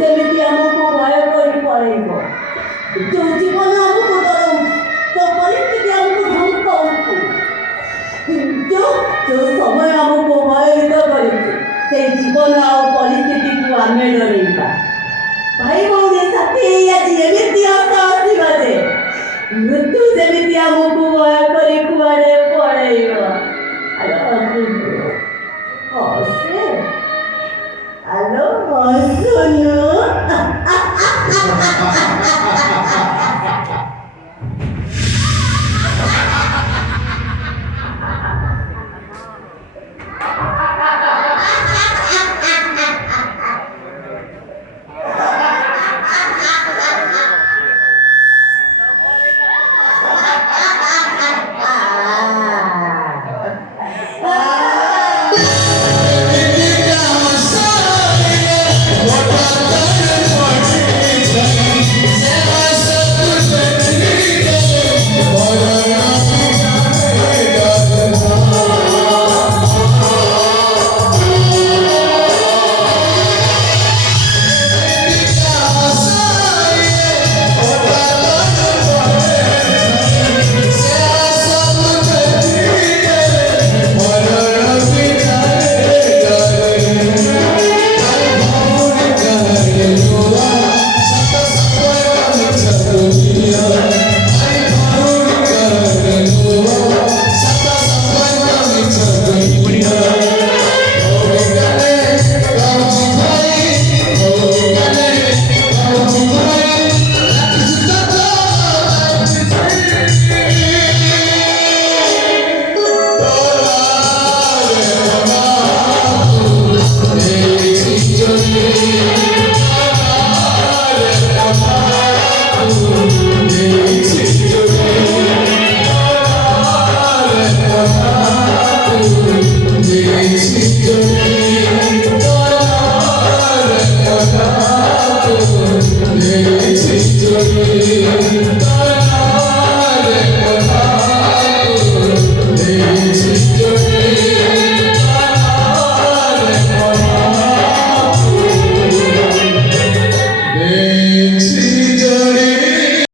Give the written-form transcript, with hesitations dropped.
ଯେମିତି ଆମକୁ ଭୟ କରି ପଳେଇବ, ଯେଉଁ ଜୀବନ ଆମକୁ ଡରଉଛି, ଯେଉଁ ପରିସ୍ଥିତି ଆମକୁ ଧମକାଉଛି, ଯେଉଁ ସମୟ ଆମକୁ ଭୟଭୀତ କରିଛି, ସେଇ ଜୀବନ ଆଉ ପରିସ୍ଥିତିକୁ ଆମେ ଡରେଇବା। ଭାଇ ଭଉଣୀ ସାଥୀ ଆଜି ଏମିତି ଆଶା ଆସିବା ଯେ ମୃତ୍ୟୁ ଯେମିତି ଆମକୁ ଭୟ କରି କୁଆଡ଼େ ପଳେଇବ।